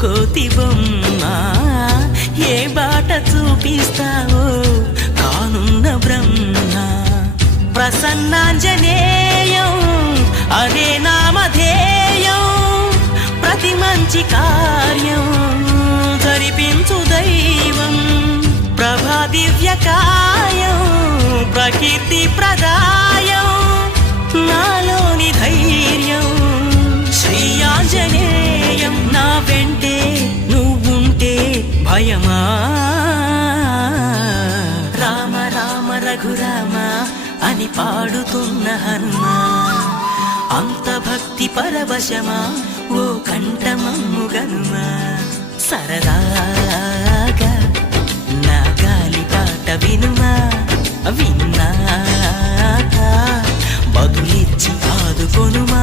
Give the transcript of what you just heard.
కోతి బొమ్మ ఏ బాట చూపిస్తావో కానున్న బ్రహ్మ ప్రసన్నాంజనేయం అదే నామధేయం ప్రతి మంచి కార్యం జరిపించు దైవం ప్రభా దివ్యకాయం ప్రకీర్తి ప్రదాయం నాలోని ధైర్యం శ్రీ ఆంజనేయం నా వెంటే నువ్వుంటే భయమా రామ రామ రఘురామ అని పాడుతున్న హనుమా అంత భక్తి పరవశమా ఓ కంఠమమ్ము గనుమా సరదాగా నా గాలి పాట వినుమా విన్నాక బదులిచ్చి ఆదుకొనుమా